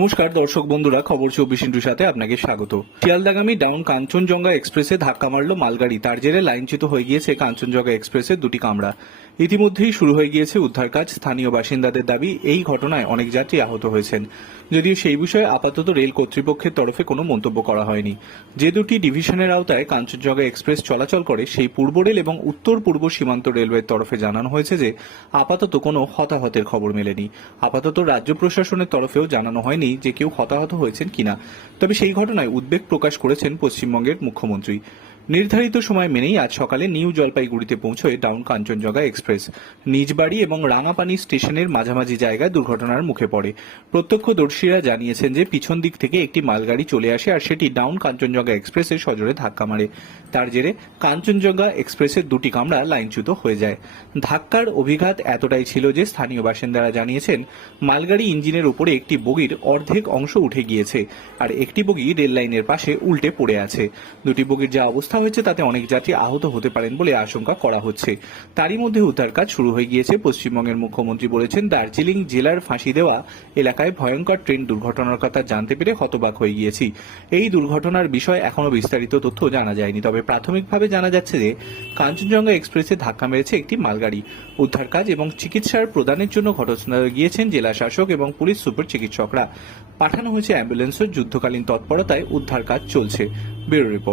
নমস্কার দর্শক বন্ধুরা, খবর 24 সাথে আপনাকে স্বাগত। শিয়ালদাগামী ডাউন কাঞ্চনজঙ্ঘা এক্সপ্রেসে ধাক্কা মারল মালগাড়ি। তার জেরে লাইনচ্যুত হয়ে গিয়েছে কাঞ্চনজঙ্ঘা এক্সপ্রেসের দুটি কামরা। ইতিমধ্যেই শুরু হয়ে গিয়েছে উদ্ধার কাজ। স্থানীয় বাসিন্দাদের দাবি, এই ঘটনায় অনেক যাত্রী আহত হয়েছেন। যদিও সেই বিষয়ে আপাতত রেল কর্তৃপক্ষের তরফে কোনো মন্তব্য করা হয়নি। যে দুটি ডিভিশনের আওতায় কাঞ্চনজঙ্ঘা এক্সপ্রেস চলাচল করে, সেই পূর্ব রেল এবং উত্তর পূর্ব সীমান্ত রেলওয়ের তরফে জানানো হয়েছে যে আপাতত কোনো হতাহতের খবর মেলেনি। আপাতত রাজ্য প্রশাসনের তরফেও জানানো হয়নি যে কেউ হতাহত হয়েছেন কিনা। তবে সেই ঘটনায় উদ্বেগ প্রকাশ করেছেন পশ্চিমবঙ্গের মুখ্যমন্ত্রী। নির্ধারিত সময় মেনেই আজ সকালে নিউ জলপাইগুড়িতে পৌঁছয় ডাউন কাঞ্চনজঙ্ঘা এক্সপ্রেস। নিজ বাড়ি এবং রাঙাপানি স্টেশনের মাঝামাঝি জায়গায় দুর্ঘটনার মুখে পড়ে। প্রত্যক্ষদর্শীরা জানিয়েছেন যে পিছন দিক থেকে একটি মালগাড়ি চলে আসে আর সেটি ডাউন কাঞ্চনজঙ্ঘা এক্সপ্রেসের সজোরে ধাক্কা মারে। তার জেরে কাঞ্চনজঙ্ঘা এক্সপ্রেসের দুটি কামরা লাইনচ্যুত হয়ে যায়। ধাক্কার অভিঘাত এতটাই ছিল যে স্থানীয় বাসিন্দারা জানিয়েছেন, মালগাড়ি ইঞ্জিনের উপরে একটি বগির অর্ধেক অংশ উঠে গিয়েছে আর একটি বগি রেল লাইনের পাশে উল্টে পড়ে আছে। দুটি বগির যা অবস্থা হয়েছে তাতে অনেক যাত্রী আহত হতে পারেন বলে আশঙ্কা করা হচ্ছে। তারই মধ্যে উদ্ধার কাজ শুরু হয়ে গিয়েছে। পশ্চিমবঙ্গের মুখ্যমন্ত্রী বলেছেন, দার্জিলিং জেলার ফাঁসি দেওয়া এলাকায় ভয়ঙ্কর ট্রেন দুর্ঘটনার কথা জানতে পেরে হতবাক হয়ে গিয়েছি। এই দুর্ঘটনার বিষয়ে এখনো বিস্তারিত তথ্য জানা যায়নি। তবে প্রাথমিকভাবে জানা যাচ্ছে যে কাঞ্চনজঙ্ঘা এক্সপ্রেসে ধাক্কা মেরেছে একটি মালগাড়ি। উদ্ধার কাজ এবং চিকিৎসার প্রদানের জন্য ঘটনাস্থলে গিয়েছেন জেলা শাসক এবং পুলিশ সুপার চিকিৎসকরা। পাঠানো হয়েছে অ্যাম্বুলেন্সও। যুদ্ধকালীন তৎপরতায় উদ্ধার কাজ চলছে। Bureau report.